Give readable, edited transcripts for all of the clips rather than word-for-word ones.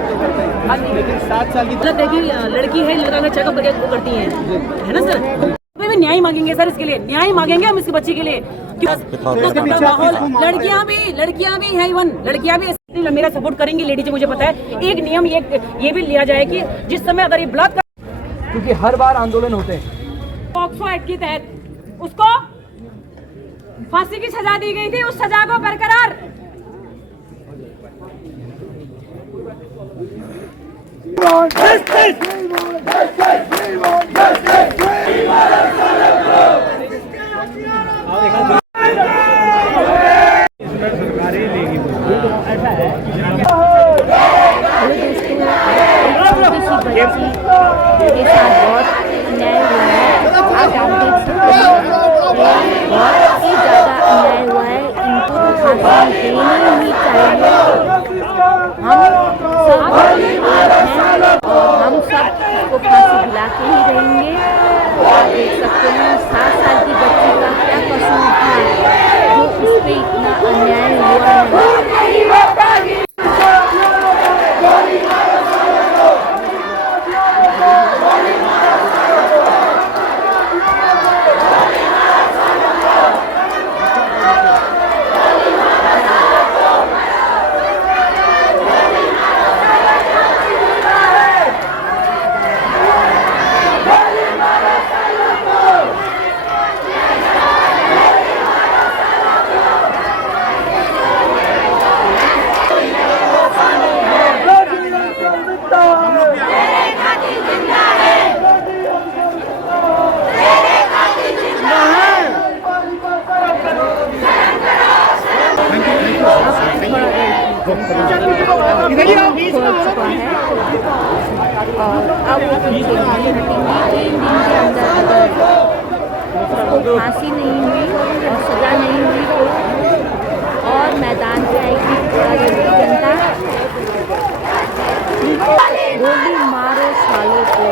बात तो करते हैं, हाँ जी। लेकिन 7 साल की मतलब देखिए लड़की है, लड़का का चेकअप करके वो करती है ना सर। कोई भी न्याय मांगेंगे सर, इसके लिए न्याय मांगेंगे हम इसकी बच्ची के लिए। माहौल लड़कियां भी है, इवन लड़कियां भी मेरा सपोर्ट करेंगी लेडीज, मुझे पता है। एक नियम ये भी लिया जाए कि जिस समय अगर ये बलात्कार, क्योंकि हर बार आंदोलन होते हैं। पॉक्सो एक्ट के तहत उसको फांसी की सजा दी गई थी, उस सजा को बरकरार के साथ बहुत अन्याय हुआ है। आज आप देख सकते हैं बहुत ही ज़्यादा अन्याय हुआ है। इनको तो फांसी देनी ही चाहिए। हम सब को फांसी दिला के ही रहेंगे। आप देख सकते हैं 7 साल की बच्ची का क्या कसूर था जो उस पर इतना अन्याय हुआ है। और अब उनसे नहीं हटेंगे। 3 दिन के अंदर अगर उसको फांसी नहीं हुई और सजा नहीं हुई तो और मैदान पे आएगी जनता। गोली मारो सालों को।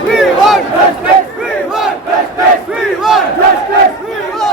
We want justice! We want justice! We want justice! We want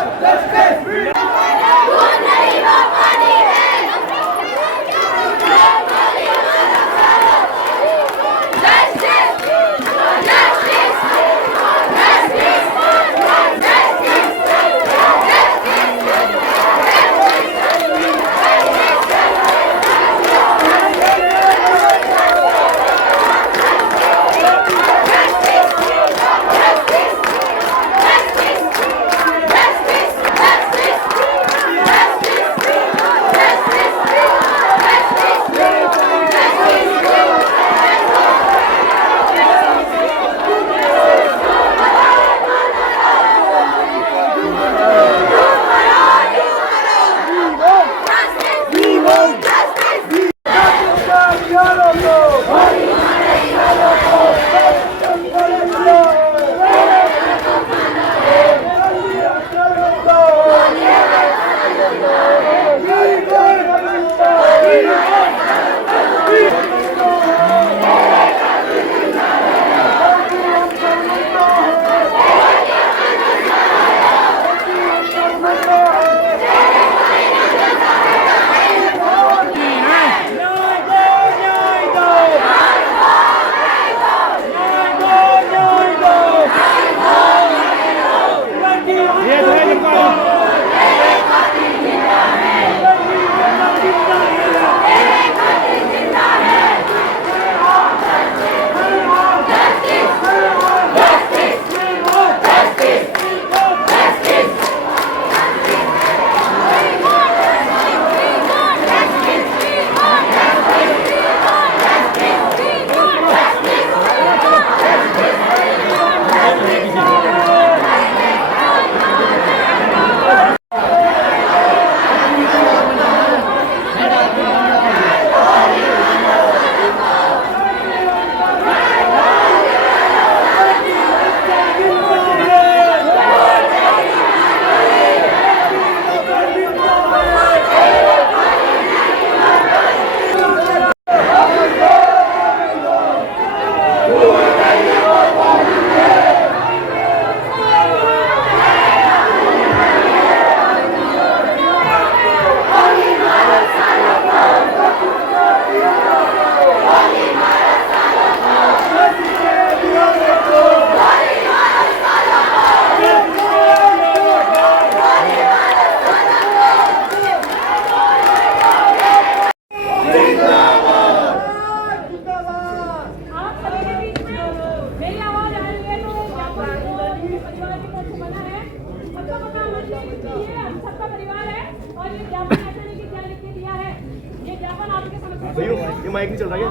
mic नहीं चल रहा है,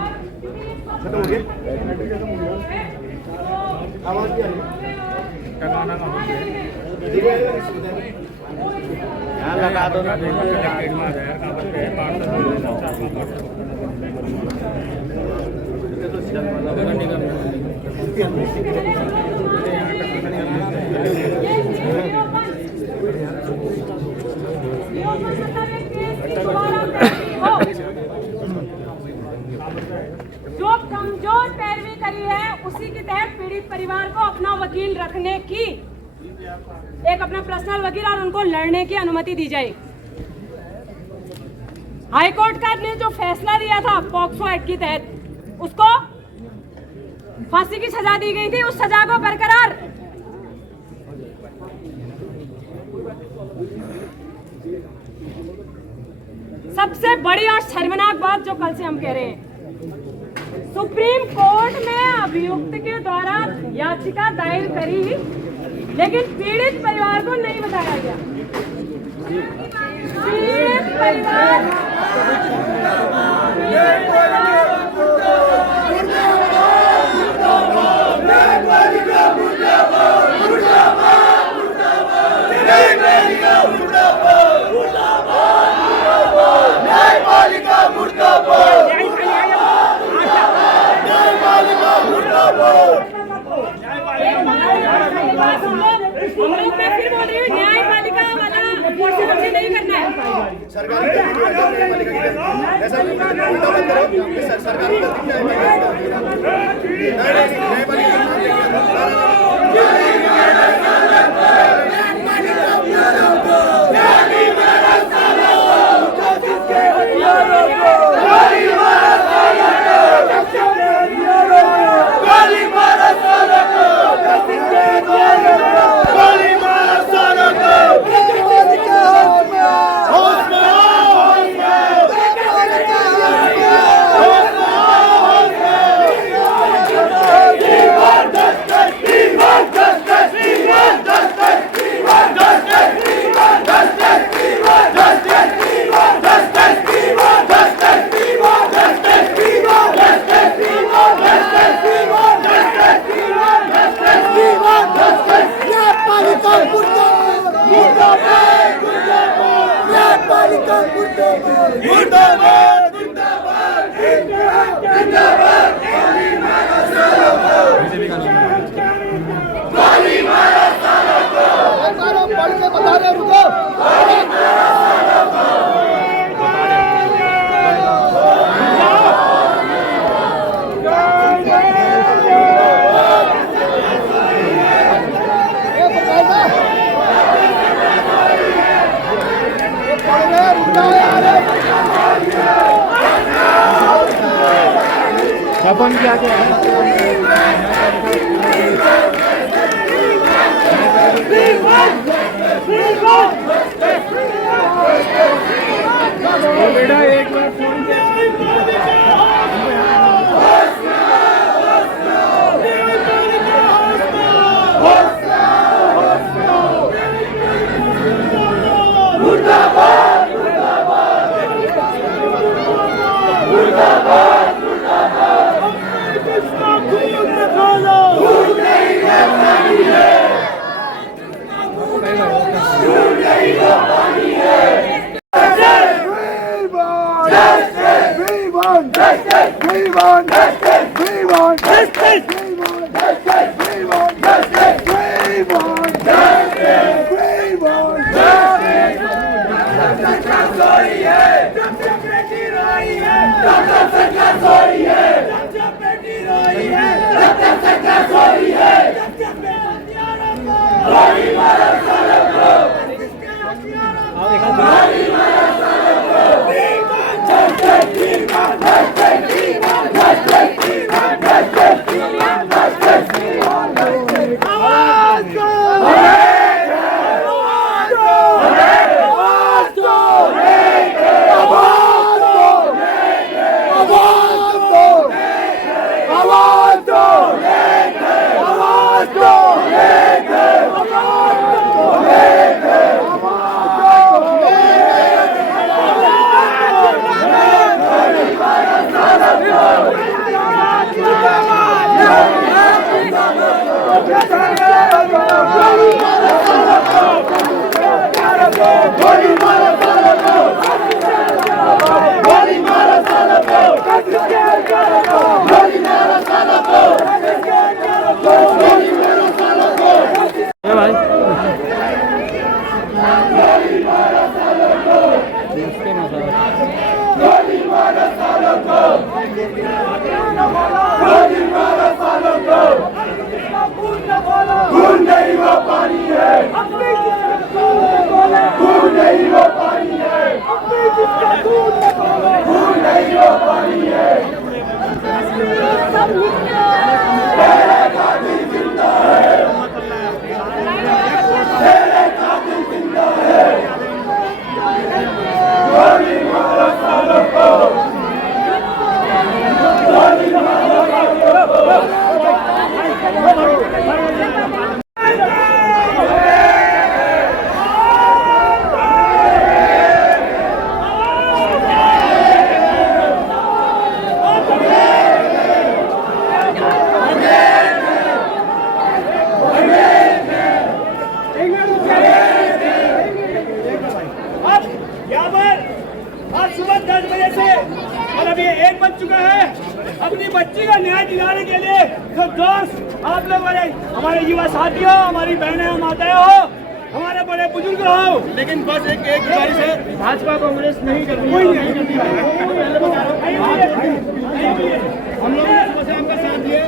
खत्म हो गया, आवाज नहीं आ रही, यहाँ लगा दो ना, जो कमजोर पैरवी करी है उसी के तहत पीड़ित परिवार को अपना वकील रखने की, एक अपना पर्सनल वकील और उनको लड़ने की अनुमति दी जाए। हाईकोर्ट का ने जो फैसला दिया था पॉक्सो एक्ट के तहत, उसको फांसी की सजा दी गई थी, उस सजा को बरकरार। सबसे बड़ी और शर्मनाक बात जो कल से हम कह रहे हैं, सुप्रीम कोर्ट में अभियुक्त के द्वारा याचिका दायर करी, लेकिन पीड़ित परिवार को नहीं बताया गया। पीड़ित परिवार न्यायपालिका वाला नहीं करना है। सरकार ऐसा उल्टा मत करो, सरकार अपन क्या क्या बेटा एक बार फोन Hashtag यहाँ पर आज सुबह 10 बजे से और अभी 1 बज चुका है। अपनी बच्ची का न्याय दिलाने के लिए जो दोस्त आप लोग हमारे युवा साथियों, हमारी बहनें और माताएं हो, हमारे बड़े बुजुर्ग हो, लेकिन बस एक गुजारिश है, भाजपा कांग्रेस नहीं करती, हम लोग आपका साथ दिए।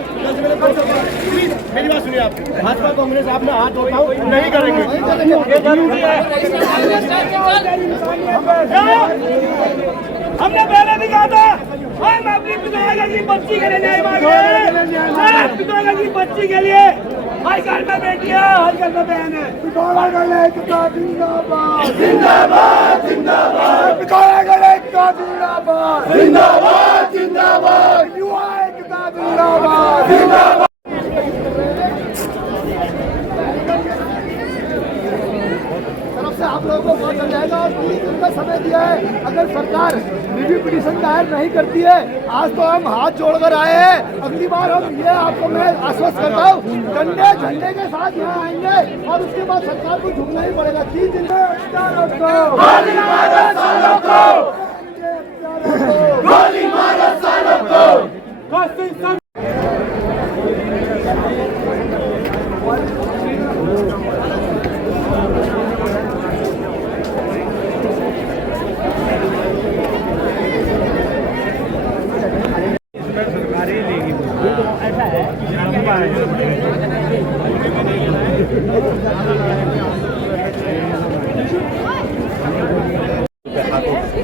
प्लीज मेरी बात सुनिए, आप भाजपा कांग्रेस आपने हाथ उठाओ, नहीं करेंगे। हमने पहले भी कहा था हम अपनी पितौरागढ़ की बच्ची के लिए न्याय मांगे, पितौरागढ़ की बच्ची के लिए। हर घर में बेटी है, हर घर में बहन है। पितौरागढ़ एकता जिंदाबाद, जिंदाबाद जिंदाबाद। पितौरागढ़ एकता जिंदाबाद, जिंदाबाद जिंदाबाद। युवा एकता जिंदाबाद, जिंदाबाद। से आप लोगों को पता चल जाएगा और 3 दिन का समय दिया है। अगर सरकार रिव्यू पिटीशन दायर नहीं करती है, आज तो हम हाथ जोड़कर आए हैं, अगली बार हम ये आपको मैं आश्वस्त करता हूँ, डंडे झंडे के साथ यहाँ आएंगे और उसके बाद सरकार को झुकना ही पड़ेगा। 3 दिन में गोली मारो सालों को, गोली मारो सालों को।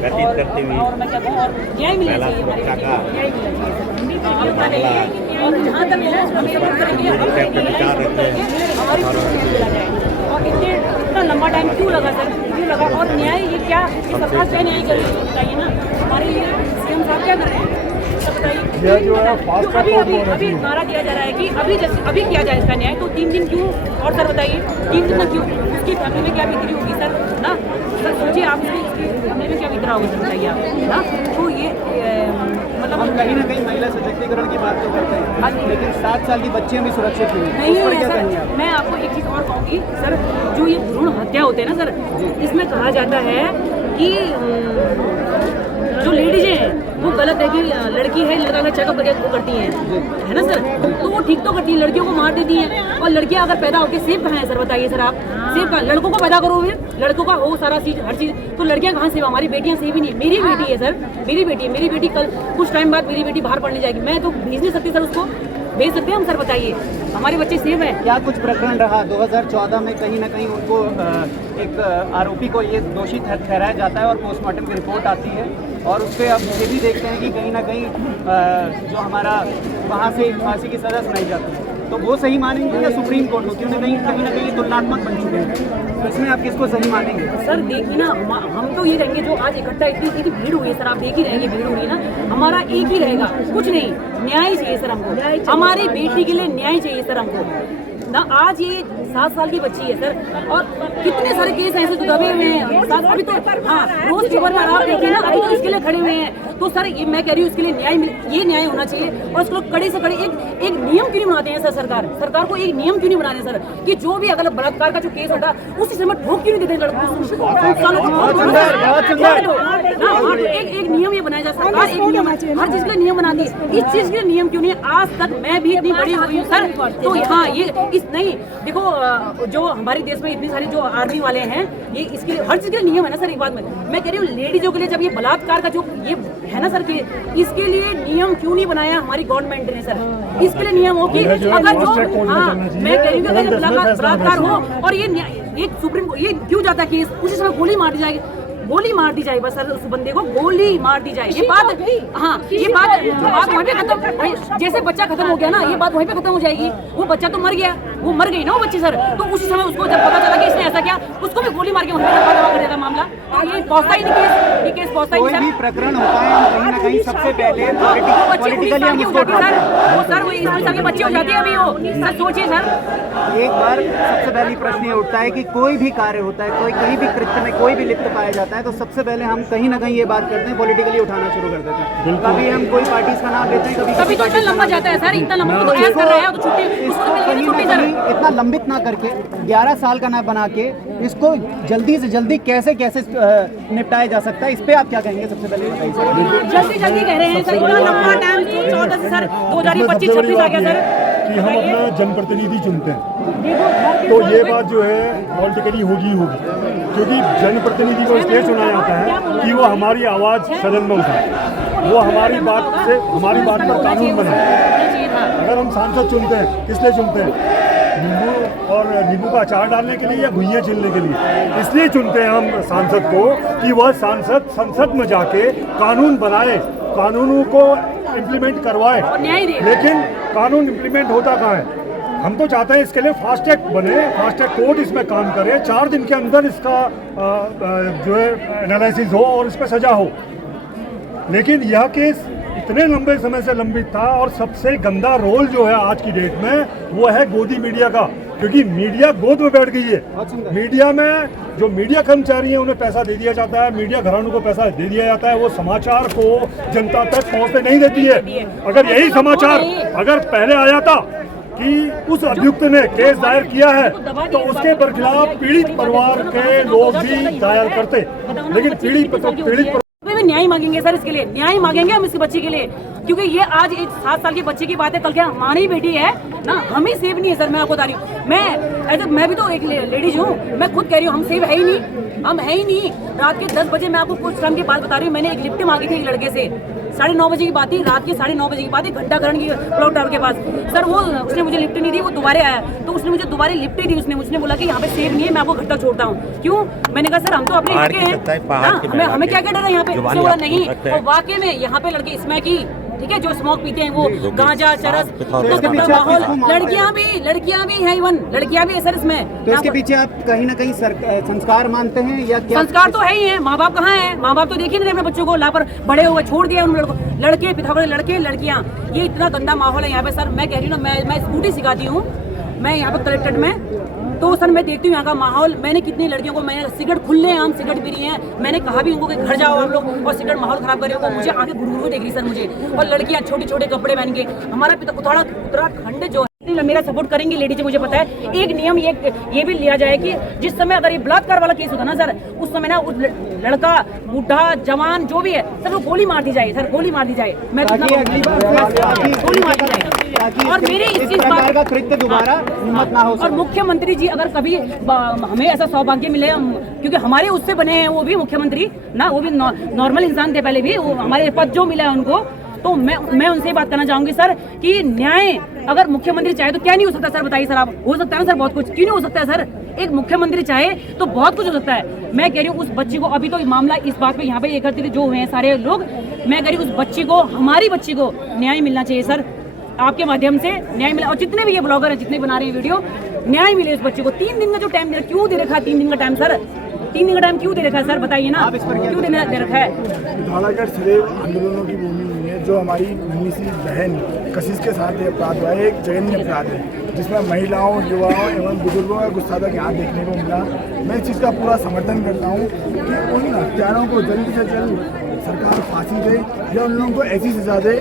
व्यतीत करते हुए और मैं कहता हूँ और न्याय मिलना चाहिए, न्याय मिलना चाहिए। और जहाँ तक हम सपोर्ट करेंगे, और इतना लंबा टाइम क्यों लगा सर, क्यों लगा? और न्याय ये क्या सरकार क्या न्याय कर रही है बताइए ना। हमारे ये सीएम साहब क्या कर रहे हैं बताइए। अभी नारा दिया जा रहा है कि अभी किया जाए इसका न्याय, तो 3 दिन क्यों? और सर बताइए 3 दिन में क्यों? उसकी फैमिली में क्या बीतरी होगी सर ना? सर सोचिए आप, उसकी फैमिली में क्या बीतरा होगा सर, बताइए आप ना। तो ये मतलब हम कहीं ना कहीं महिला सशक्तिकरण की बात तो करते हैं, लेकिन 7 साल की बच्चियां भी सुरक्षित नहीं है सर। मैं आपको एक चीज़ और कहूँगी सर, जो ये भ्रूण हत्या होते हैं ना सर, इसमें कहा जाता है कि जो लेडीज हैं वो गलत है कि लड़की है, लड़का का चेकअप करके वो करती हैं, है ना सर। तो वो ठीक तो करती हैं, लड़कियों को मार देती हैं। और लड़कियां अगर पैदा होकर सेफ कहाँ है सर, बताइए सर आप। सेफ कहाँ? लड़कों को पैदा करो, फिर लड़कों का हो सारा चीज, हर चीज, तो लड़कियां कहाँ सेफ? हमारी बेटियां सेफ ही नहीं। मेरी बेटी है सर, मेरी बेटी है, मेरी बेटी कल कुछ टाइम बाद मेरी बेटी बाहर पढ़ने जाएगी, मैं तो भेज नहीं सकती सर उसको। भेज सकते हैं हम सर, बताइए हमारे बच्चे सेफ हैं? क्या कुछ प्रकरण रहा 2014 में, कहीं ना कहीं उनको एक आरोपी को ये दोषी ठहराया जाता है और पोस्टमार्टम की रिपोर्ट आती है, और उस पर अब ये भी देखते हैं कि कहीं ना कहीं जो हमारा वहाँ से फांसी की सज़ा सुनाई जाती है, तो वो सही मानेंगे या सुप्रीम कोर्ट को? क्योंकि कहीं ना कहीं तुलनात्मक बन चुके हैं, तो इसमें आप किसको सही मानेंगे? सर देखिए ना, हम तो ये रहेंगे जो आज इकट्ठा इतनी भीड़ हुई है सर, आप देख ही रहेंगे भीड़ हुई है ना, हमारा एक ही रहेगा, कुछ नहीं, न्याय चाहिए सर हमको, हमारी बेटी के लिए न्याय चाहिए सर हमको ना। आज ये 7 साल की बच्ची है सर, और कितने सारे केस ऐसे तो दबे हुए हैं अभी तो। हाँ, रोज पेपर में आप देखिए ना, अभी तो इसके लिए खड़े हुए हैं। तो सर ये मैं कह रही हूँ, इसके लिए ये न्याय होना चाहिए। और उसको कड़े से कड़े एक नियम क्यों नहीं बनाते हैं सर? सरकार को एक नियम क्यों नहीं बनाने सर, कि जो भी अगर बलात्कार का जो केस होता उसी समय ठोक क्यों नहीं देते लड़कों को? एक नियम ये बनाया जा, सरकार एक नियम, हर चीज के लिए नियम बनाती है, इस चीज के लिए नियम क्यों नहीं? आज तक मैं भी इतनी बड़ी हुई हूँ सर, तो हाँ ये नहीं देखो, जो हमारे देश में इतनी सारी जो आर्मी वाले हैं, ये इसके लिए हर चीज के लिए नियम है ना सर। एक बात मैं कह रही हूँ, लेडीजों के लिए जब ये बलात्कार का जो ये है ना सर, कि इसके लिए नियम क्यों नहीं बनाया हमारी गवर्नमेंट ने सर? इसके लिए नियम हो कि अगर जो, हाँ मैं कह रही हूँ, अगर बलात्कार हो और ये सुप्रीम कोर्ट ये क्यों जाता है केस, उसी समय गोली मार दी जाएगी, गोली मार दी जाए, बस सर उस बंदे को गोली मार दी जाए। ये बात, हाँ ये बात वहीं पे खत्म, जैसे बच्चा खत्म हो गया ना, ये बात वहीं पे खत्म हो जाएगी। वो बच्चा तो मर गया, वो मर गई ना वो बच्ची सर, तो उसी समय उसको जब पता चला कि इसने ऐसा किया, उसको भी गोली मार के वहीं पे दफा कर देता मामला। तो ये पहुंचता ही नहीं, ये केस पहुंचता ही नहीं। कोई भी प्रकरण होता है हम कहीं ना कहीं सबसे पहले पॉलिटिकली हम उसको सर, वो सर वो 19 साल के बच्चे हो जाते हैं अभी, वो सर सोचिए सर। एक बार सबसे पहली प्रश्न ये उठता है कि कोई भी कार्य होता है, कोई कहीं भी कृत्य में कोई भी लिप्त पाया जाता है, तो सबसे पहले हम कहीं ना कहीं ये बात करते हैं, पॉलिटिकली उठाना शुरू कर देते हैं। कभी हम कोई पार्टी का नाम लेते हैं, कभी तो इतना लंबा जाता है सर, इतना लंबा तो ऐसा कर रहे हैं तो छुट्टी, उसको तो मिलेगी छुट्टी सर। इतना लंबित ना करके 11 साल का ना बना के इसको जल्दी से जल्दी कैसे निपटाया जा सकता है, इस पे आप क्या कहेंगे? सबसे पहले जल्दी कह रहे हैं सर, इतना लंबा टाइम 14 से सर 2025-26 आ गया सर कि हम अपना जनप्रतिनिधि चुनते हैं, तो ये बात जो है पॉलिटिकली होगी, क्योंकि जनप्रतिनिधि को इसलिए चुना जाता है कि वो हमारी आवाज़ सदन में उठाए, वो हमारी बात पर कानून बनाए। अगर हम सांसद चुनते हैं, किस लिए चुनते हैं? नींबू का अचार डालने के लिए या घुइयाँ छीलने के लिए? इसलिए चुनते हैं हम सांसद को कि वह सांसद संसद में जाके कानून बनाए, कानूनों को इम्प्लीमेंट करवाए। लेकिन कानून इम्प्लीमेंट होता कहाँ है? हम तो चाहते हैं इसके लिए फास्ट ट्रैक बने, फास्ट ट्रैक कोर्ट इसमें काम करे, 4 दिन के अंदर इसका जो है एनालिसिस हो और इस पर सजा हो। लेकिन यह केस इतने लंबे समय से लंबित था, और सबसे गंदा रोल जो है आज की डेट में वो है गोदी मीडिया का, क्योंकि मीडिया गोद में बैठ गई है। मीडिया में जो मीडिया कर्मचारी हैं उन्हें पैसा दे दिया जाता है, मीडिया घरानों को पैसा दे दिया जाता है, वो समाचार को जनता तक पहुंचने नहीं देती है। अगर यही समाचार अगर पहले आया था कि उस अभियुक्त ने केस दायर किया है, तो उसके खिलाफ पीड़ित परिवार के लोग भी दायर करते, लेकिन पीड़ित न्याय मांगेंगे सर, इसके लिए न्याय मांगेंगे हम इसकी बच्ची के लिए, क्योंकि ये आज एक 7 साल की बच्ची की बात है, कल क्या हमारी बेटी है ना, हम ही सेफ नहीं है सर। मैं आपको बता रही हूँ, मैं भी तो एक लेडीज हूँ, मैं खुद कह रही हूँ हम सेफ है ही नहीं, हम है ही नहीं। रात के 10 बजे मैं आपको कुछ टाइम की बात बता रही हूँ, मैंने एक लिफ्ट मांगी थी एक लड़के से, 9:30 बजे की बात थी, रात के 9:30 बजे की बात है, घंटाकरण की क्लॉक टावर के पास सर। वो उसने मुझे लिफ्ट नहीं दी, वो दोबारा आया, तो उसने मुझे दोबारा लिफ्ट ही दी। उसने बोला कि यहाँ पे सेफ नहीं है, मैं आपको घंटा छोड़ता हूँ। क्यों? मैंने कहा सर हम तो अपने लड़के हैं, हमें क्या डर है यहाँ पे? उसने बोला नहीं, और वाकई में यहाँ पे लड़के इसमें की, ठीक है, जो स्मोक पीते हैं वो गांजा चरस, तो माहौल, लड़कियां भी है, इवन लड़कियां भी है सर इसमें। तो इसके पीछे आप कहीं ना कहीं संस्कार मानते हैं या क्या? संस्कार तो है ही है, माँ बाप कहाँ है? माँ बाप तो देख ही नहीं अपने बच्चों को, लापर बड़े हुए छोड़ दिया उन लड़के पिथागोरस लड़के लड़कियां, ये इतना गंदा माहौल है यहाँ पे सर। मैं कह रही हूँ ना, मैं स्कूटी सिखाती हूँ, मैं यहाँ पे कलेक्टेड में, तो सर मैं देखती हूँ यहाँ का माहौल। मैंने कितनी लड़कियों को, मैंने सिगरेट खुले आम सिगरेट पी रही हैं, मैंने कहा भी उनको कि घर जाओ आप लोग, और सिगरेट माहौल खराब कर रहे हो, मुझे आगे गुरु देख रही सर मुझे। और लड़कियाँ छोटे छोटे कपड़े पहन के, हमारा उत्तराखंड जो है मेरा सपोर्ट करेंगी लेडीज, मुझे पता है। एक नियम ये भी लिया जाए कि जिस समय अगर ये बलात्कार वाला केस होता ना सर, उस समय ना उस लड़का बूढ़ा जवान जो भी है सर, वो गोली मार दी जाए सर, गोली मार दी जाए। मैं गोली मार दी जाए, और मेरी इस चीज का कृत्य दोबारा हिम्मत ना हो। और मुख्यमंत्री जी अगर कभी हमें ऐसा सौभाग्य मिले, क्योंकि हमारे उससे बने हैं वो भी मुख्यमंत्री ना, वो भी नॉर्मल इंसान थे पहले भी, वो हमारे पद जो मिला है उनको, तो मैं उनसे बात करना चाहूंगी सर कि न्याय अगर मुख्यमंत्री चाहे तो क्या नहीं हो सकता सर? बताइए सर आप। हो सकता है ना सर, बहुत कुछ। क्यों नहीं हो सकता है सर? एक मुख्यमंत्री चाहे तो बहुत कुछ हो सकता है। मैं कह रही हूँ उस बच्ची को, अभी तो मामला इस बात पे यहाँ पे एकत्रित जो हुए हैं सारे लोग, मैं कह रही हूँ उस बच्ची को, हमारी बच्ची को न्याय मिलना चाहिए सर, आपके माध्यम से न्याय मिला। और जितने भी ये ब्लॉगर हैं, जितने बना रहे हैं वीडियो, न्याय मिले उस बच्चे को। 3 दिन का जो टाइम क्यों दे रखा है? 3 दिन का टाइम सर, 3 दिन का टाइम क्यों दे रखा है सर? बताइए ना, क्यों दे रखा है? पिथौरागढ़ सदैव आंदोलनों की भूमि नहीं है। जो हमारी नन्ही सी बहन कशिश के साथ ये अपराध हुआ है, एक जघन्य अपराध है, जिसमें महिलाओं, युवाओं एवं बुजुर्गों का गुस्सा तक यहाँ देखने को मिला। मैं इस चीज़ का पूरा समर्थन करता हूँ कि उन हत्यारों को जल्द से जल्द सरकार फांसी दे, या उन लोगों को ऐसी सजा दे,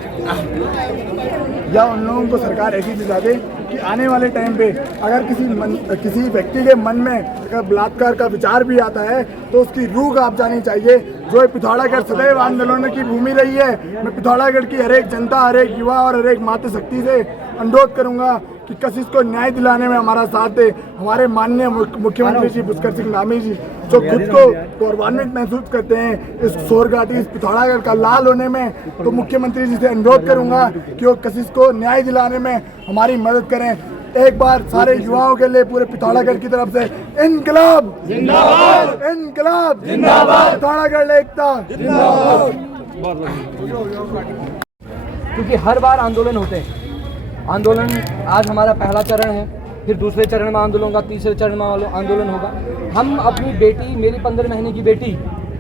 सरकार ऐसी सजा दे कि आने वाले टाइम पे अगर किसी व्यक्ति के मन में अगर बलात्कार का विचार भी आता है, तो उसकी रूह कांप जानी चाहिए। जो पिथौरागढ़ सदैव आंदोलनों की भूमि रही है, मैं पिथौरागढ़ की हर एक जनता, हर एक युवा और हर एक मातृशक्ति से अनुरोध करूंगा कि कशिश को न्याय दिलाने में हमारा साथ दे। हमारे माननीय मुख्यमंत्री जी पुष्कर सिंह धामी जी, जो खुद को गौरवान्वित महसूस करते हैं इस सोरघाटी, इस पिथौरागढ़ का लाल होने में, तो मुख्यमंत्री जी से अनुरोध करूंगा कि वो कशिश को न्याय दिलाने में हमारी मदद करें। एक बार सारे युवाओं के लिए पूरे पिथौरागढ़ की तरफ से इनकलाब जिंदाबाद, इनकलाब जिंदाबाद, पिथौरागढ़ एकता जिंदाबाद। क्योंकि हर बार आंदोलन होते हैं। आंदोलन आज हमारा पहला चरण है, फिर दूसरे चरण में आंदोलन होगा, तीसरे चरण में आंदोलन होगा। हम अपनी बेटी, मेरी 15 महीने की बेटी,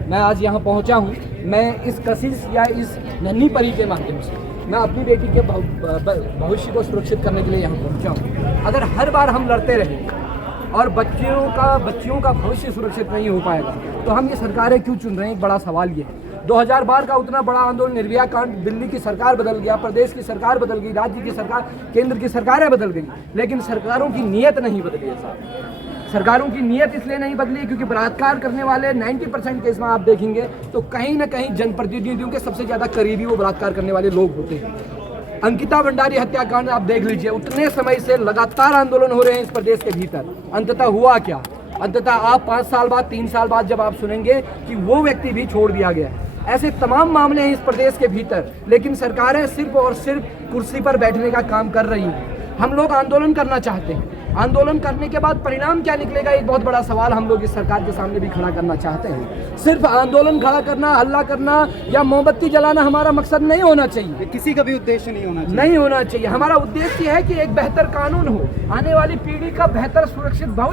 मैं आज यहाँ पहुँचा हूँ। मैं इस कशिश या इस नन्ही परी के माध्यम से मैं अपनी बेटी के भविष्य को सुरक्षित करने के लिए यहाँ पहुँचा हूँ। अगर हर बार हम लड़ते रहें और बच्चियों का भविष्य सुरक्षित नहीं हो पाएगा तो हम ये सरकारें क्यों चुन रहे हैं? एक बड़ा सवाल ये है। 2012 का उतना बड़ा आंदोलन, निर्भया कांड, दिल्ली की सरकार बदल गया, प्रदेश की सरकार बदल गई, राज्य की सरकार, केंद्र की सरकारें बदल गई, लेकिन सरकारों की नीयत नहीं बदली है साहब। सरकारों की नीयत इसलिए नहीं बदली क्योंकि बलात्कार करने वाले 90% केस में आप देखेंगे तो कहीं ना कहीं जनप्रतिनिधियों के सबसे ज़्यादा करीबी वो बलात्कार करने वाले लोग होते हैं। अंकिता भंडारी हत्याकांड आप देख लीजिए, उतने समय से लगातार आंदोलन हो रहे हैं इस प्रदेश के भीतर। अंततः हुआ क्या? अंततः आप 5 साल बाद, 3 साल बाद जब आप सुनेंगे कि वो व्यक्ति भी छोड़ दिया गया। ऐसे तमाम मामले हैं इस प्रदेश के भीतर, लेकिन सरकारें सिर्फ और सिर्फ कुर्सी पर बैठने का काम कर रही हैं। हम लोग आंदोलन करना चाहते हैं। आंदोलन करने के बाद परिणाम क्या निकलेगा, एक बहुत बड़ा सवाल हम लोग इस सरकार के सामने भी खड़ा करना चाहते हैं। सिर्फ आंदोलन खड़ा करना, हल्ला करना या मोमबत्ती जलाना हमारा मकसद नहीं होना चाहिए। किसी का भी उद्देश्य नहीं होना चाहिए। हमारा उद्देश्य है कि एक बेहतर कानून हो, आने वाली पीढ़ी का बेहतर सुरक्षित भविष्य